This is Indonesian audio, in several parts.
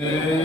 Alhamdulillah.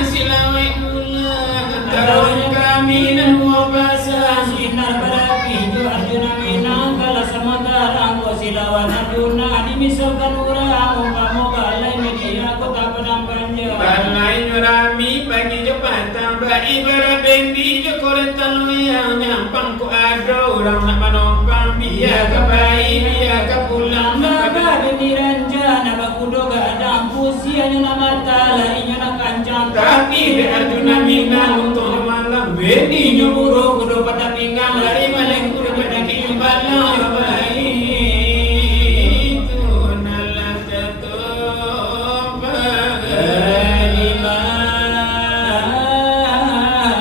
silawai ulang Taruhnya kami dan wabasa Sinar berapi ju Arjuna minang Kala sementara Angko silawan Arjuna Dimisalkan orang Moga-moga lain media Kota Padang Panjang Balai nyurami Pagi jepat tambah Ibarat bendi je korentan yang Nyampang ku ada Orang nak manompang Biar ke bayi Biar ke pulang Baga bendi ranjana Bakudo gak ada Pusianya nak mata Larinya nak kancang Tapi di Arjuna minang Untuk malam Bendi nyuruh Kudo pada pinggang Lari maleng Kudo pada kibalang Baik Itu nalah jatuh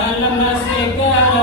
Malam masih kaya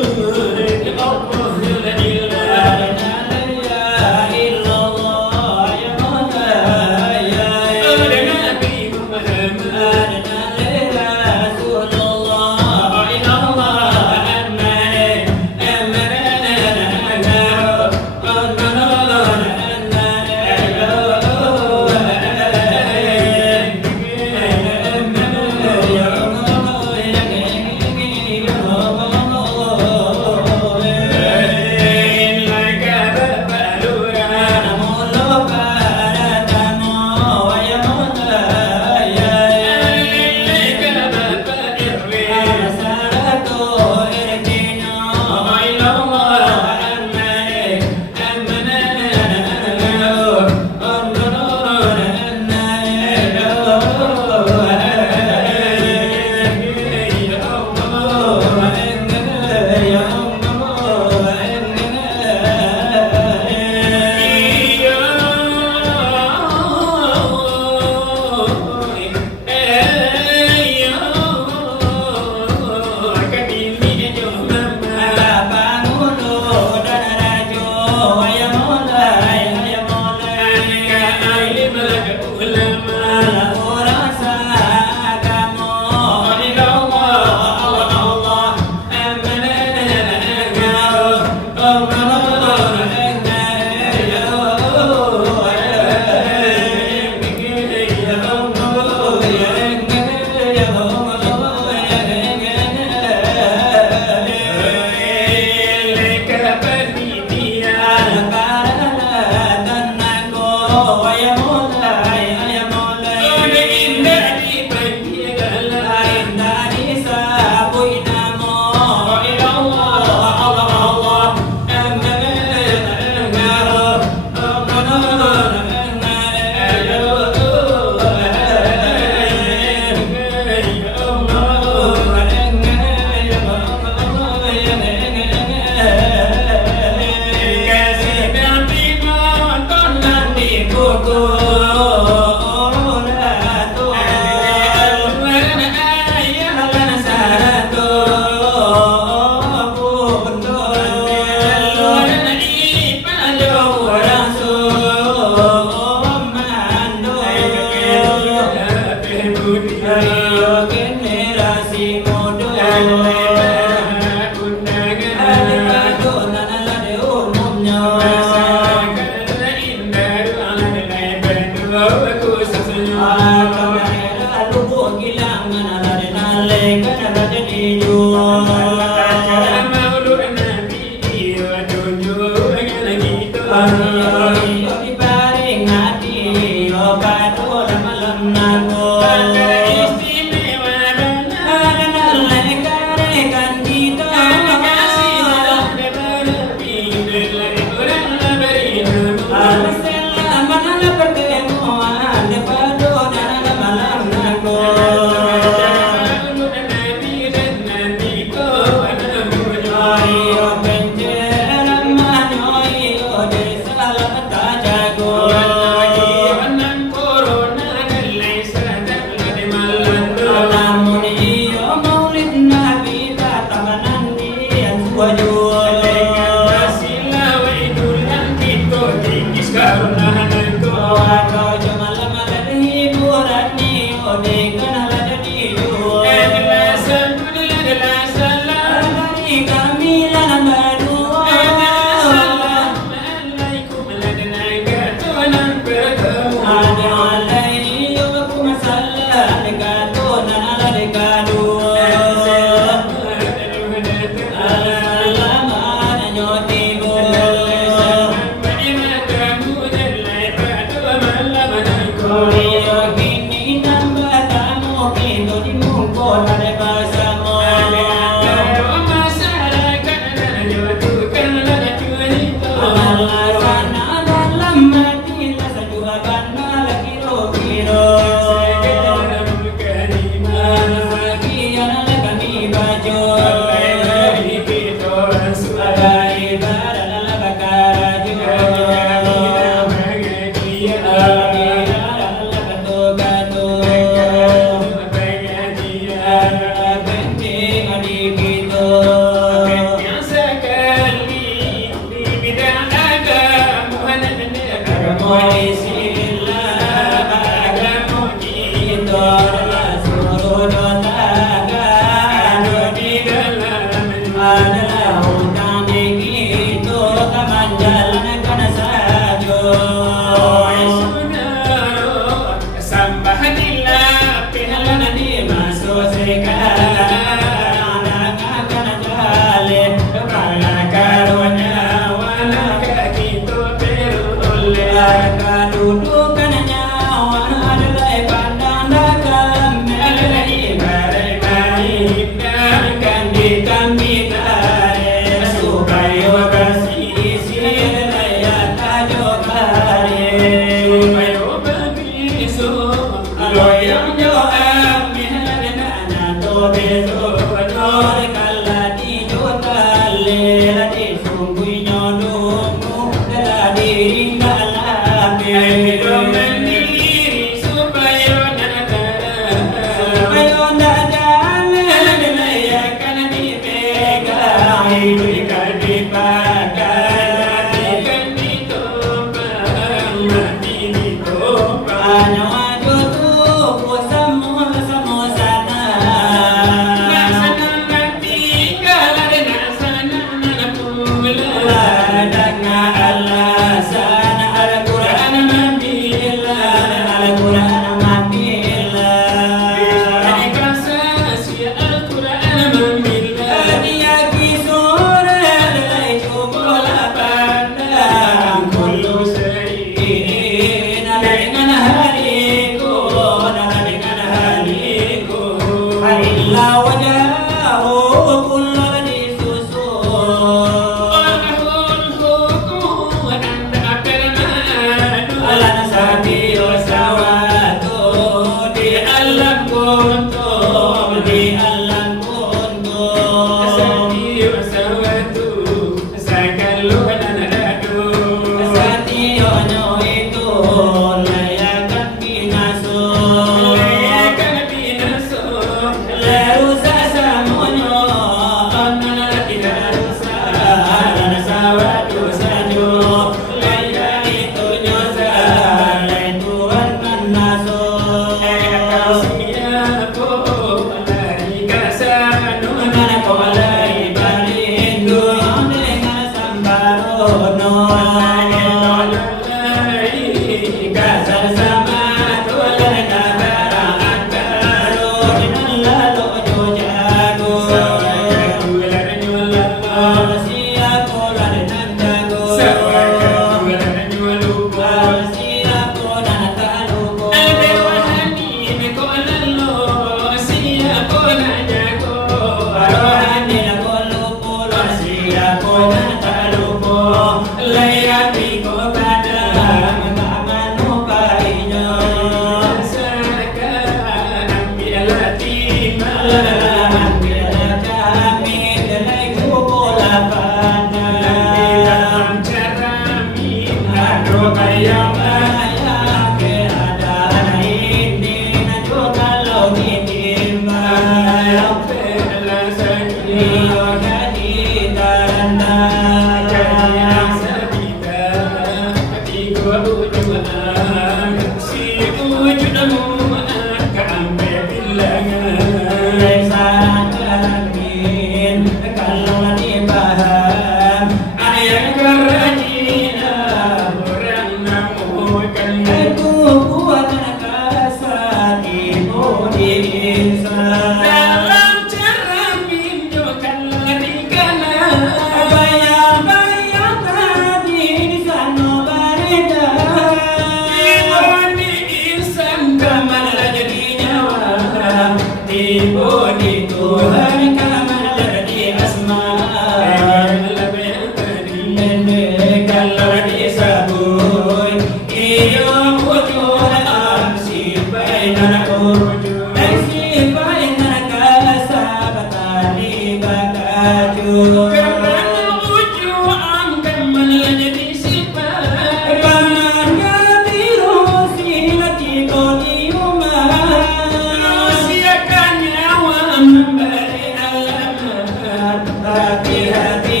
Hati-hati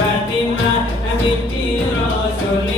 Fatimah binti Rasul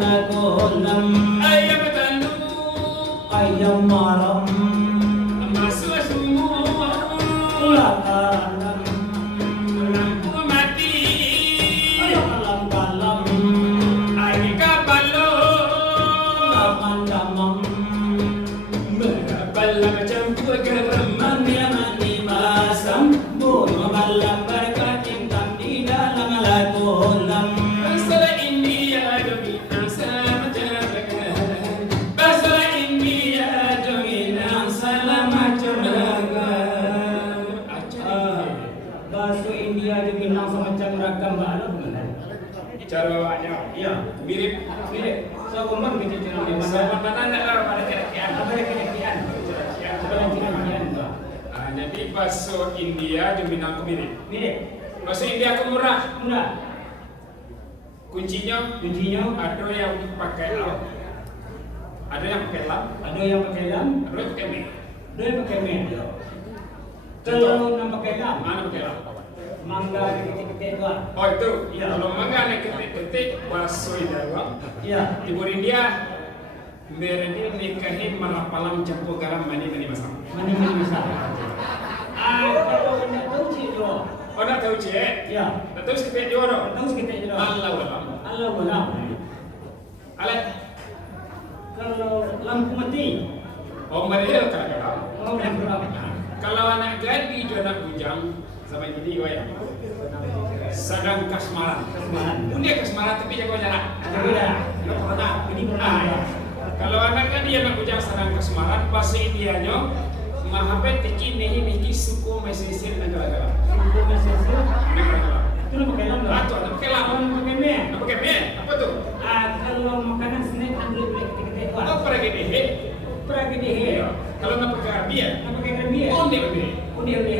nakulam ayam tandu ayam malam masuk semua lakalam lampu mati ayam kalam air kapalo laman damam bala macam garam mani mani masam bun malam berkatim tam di dalam lakulam Basra India dominan sama jaga Basra India dominan sama jaga bahasa India dikenal semacam ragam balap benar. cara bawanya Iya, mirip mirip. Sama kita jenang di sama mana? mana ada pada kira-kira Apa yang kira-kira? Apa yang kira-kira? jadi bakso India dominan aku mirip Mirip. bakso India aku murah Murah. kuncinya Kuncinya ada yang pakai lam ada yang pakai lam ada yang pakai lam, ada yang pakai mie ada yang pakai men. Kalau yang pakai lam, mana pakai lam mangga ketik-ketik dua. oh itu Iya. kalau mangga naik ketik-ketik bakso India Iya. Timur India meredi nikahin malapalam campur garam mani masam. Mana bisa? Kalau tidak tahu sih dua. Oh nak tahu cek? Iya. Tak tahu seketik dia orang. Tahu sekitar dua. Allah walam. Allah malam. Alat. Kalau lampu mati, Oh mereka kadang-kadang. mau yang berapa? Kalau anak gadis itu anak bujang sama ini ya. Sedang kasmaran. Kesemaran. Udah kasmaran tapi jago jarak. Ada beda. Ini pernah. Kalau anak gadis anak bujang sedang kasmaran bahasa Indianya mahabet tiki niki suku mesisir negara-negara. Untuk mesesi, Negara-negara. itu lo pakai lam. Atau ada pakai lam. Kalau pakai mie, Nak pakai mie? Apa tu? kalau makanan snack ambil ketik-ketik Oh dua. pergi deh. Pergi deh. Iya. Kalau nak pakai dia, Nak pakai kerbi. oh dia pakai. Udah deh.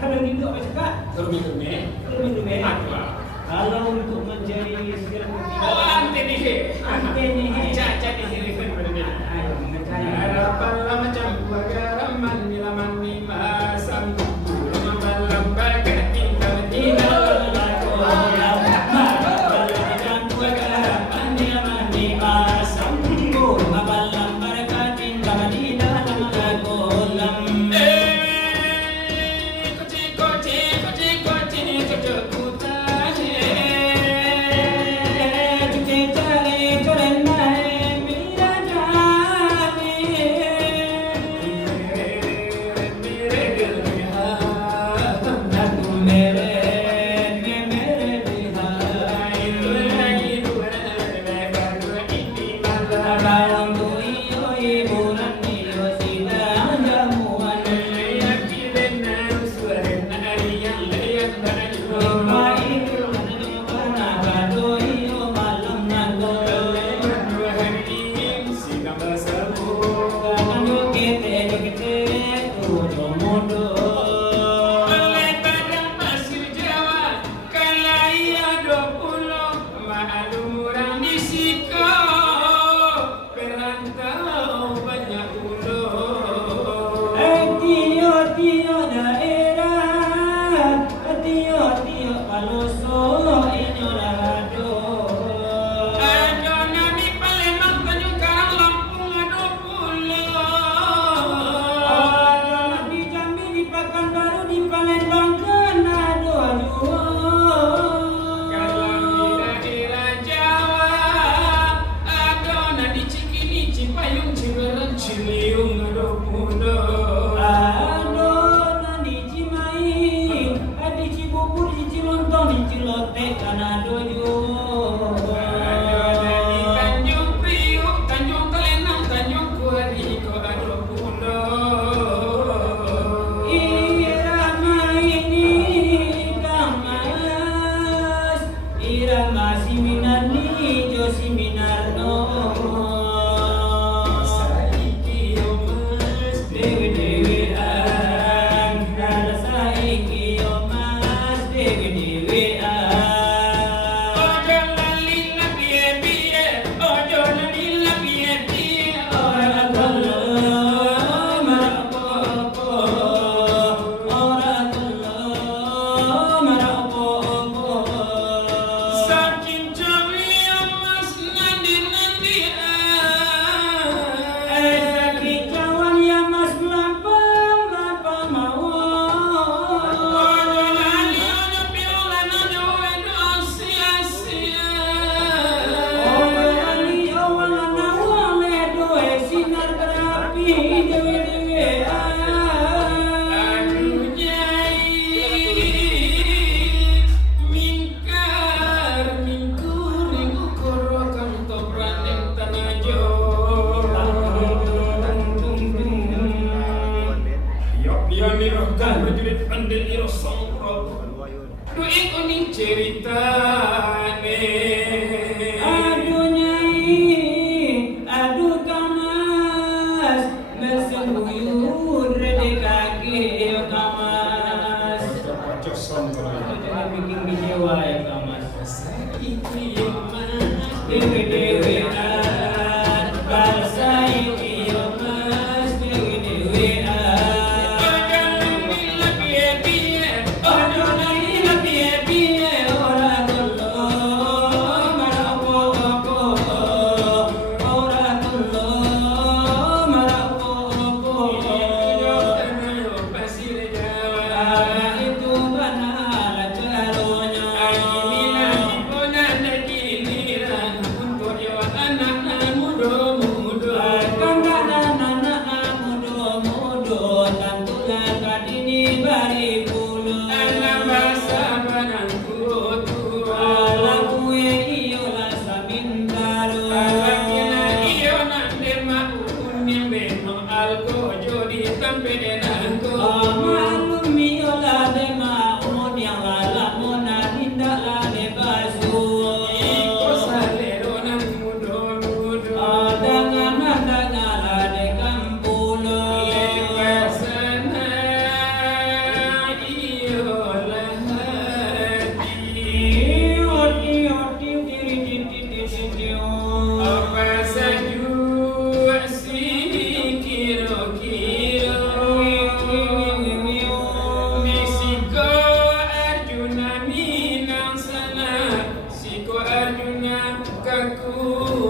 Kalau minum apa suka? Kalau minum mie, Kalau minum mie. apa? Kalau untuk menjadi siram Oh ante nih. Ante nih. Caca nih ini kan pada dia. Ayo mencari. Ada pala macam garam manilaman ni masam. Lama malam bagai tinggal di dalam Kolam, malam kolam, mandi mandi masam, malam berkatin di dalam kolam.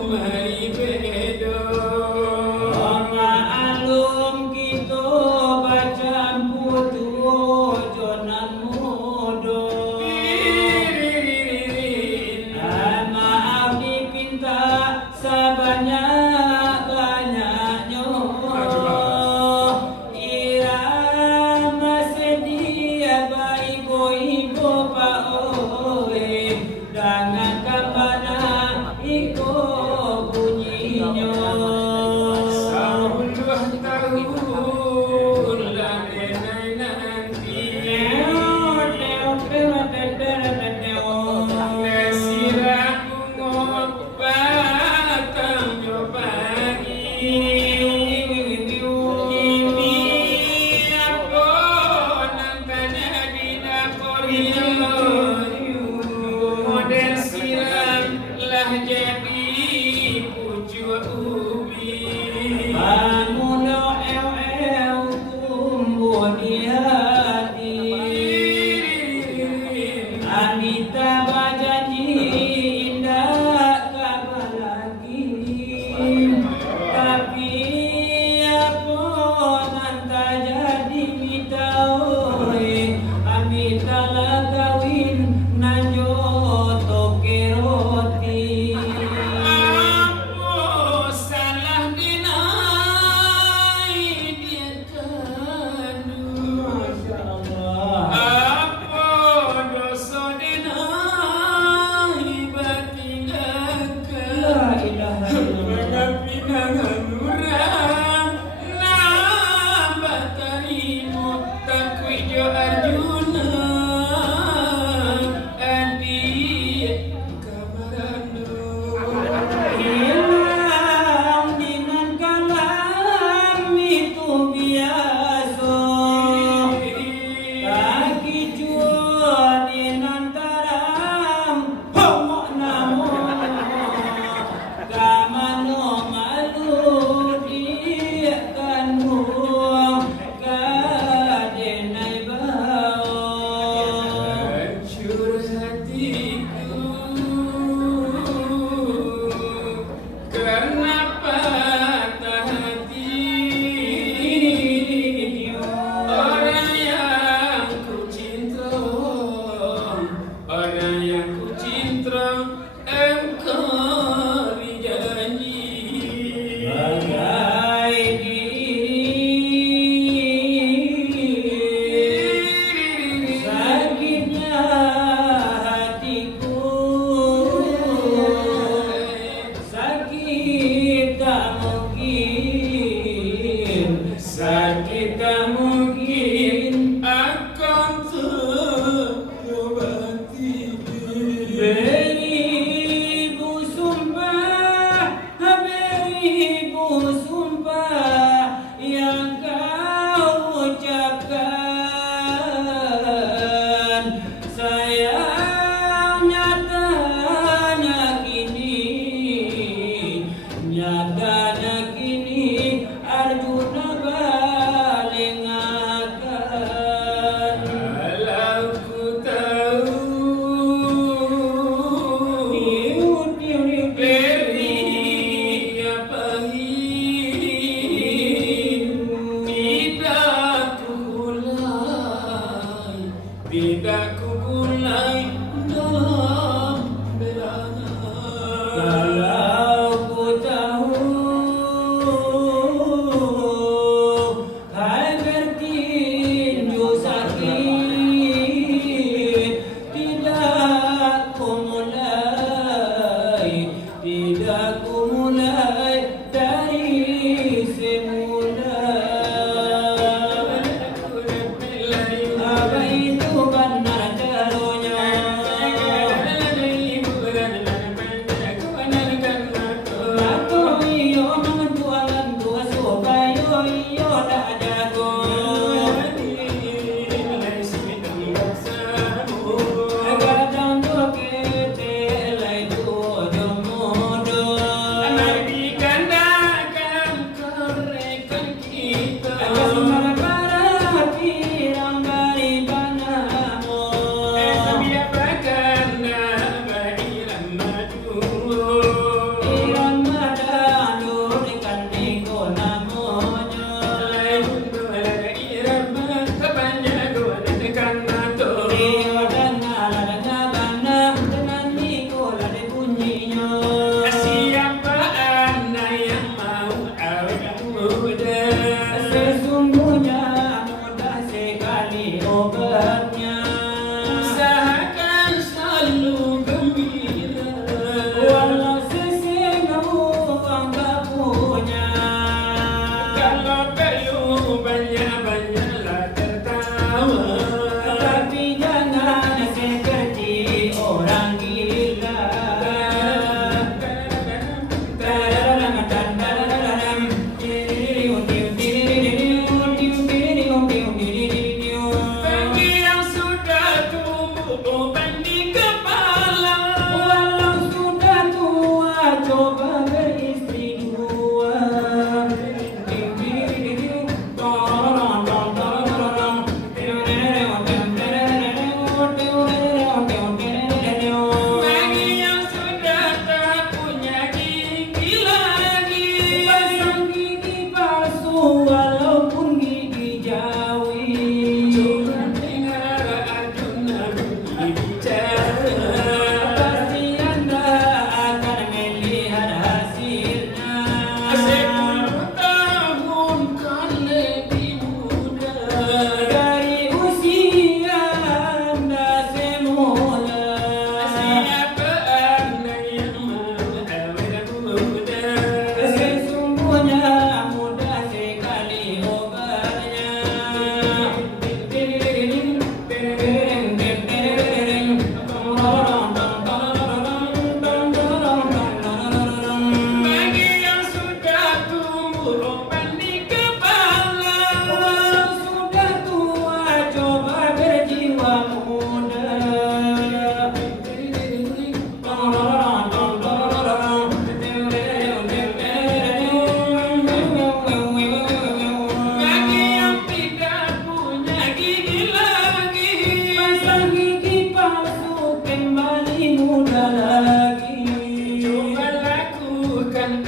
mari bedo. Ora alum kita baca putu jonan mudo. Maaf dipinta sebanyak-banyaknya. Irama sedia baik ibu pak oe dengan kepada iko bunyinya. Sepuluh tahun lagi nanti. Nasirat bunga batang pagi. Ini apa nantanya di dapurnya. Model siram lah jadi pucuk ubi. Bangun el tumbuh di hati. Anita berjanji indah kapan lagi. Tapi apa nanti jadi mita oi. Amita lah kawin nanjo toke roti. Apa salah dinai dia kandung. Masya Allah. Apa dosa dinai batingakan. La ilaha illallah. Pinangan urang nambah tarimu takwi jo Arjuna adi kamarano. Hilang dengan kalam itu biasa. Kaki cuan dengan taram homok namo. Kamano malu dia kan buang kadenai bau. Hancur hatiku karena patah hati. Orang yang ku cinta, orang yang ku cinta, engkau berjanji. Bagai diri sakitnya hatiku, sakit tak mungkin Akan terobati. beribu sumpah yang kau ucapkan. Sayang nyatanya kini Arjuna balengakan. Kalau ku tahu beri apa tidak ku mulai dalam berangan. Kalau ku tahu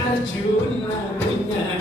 Arjuna punya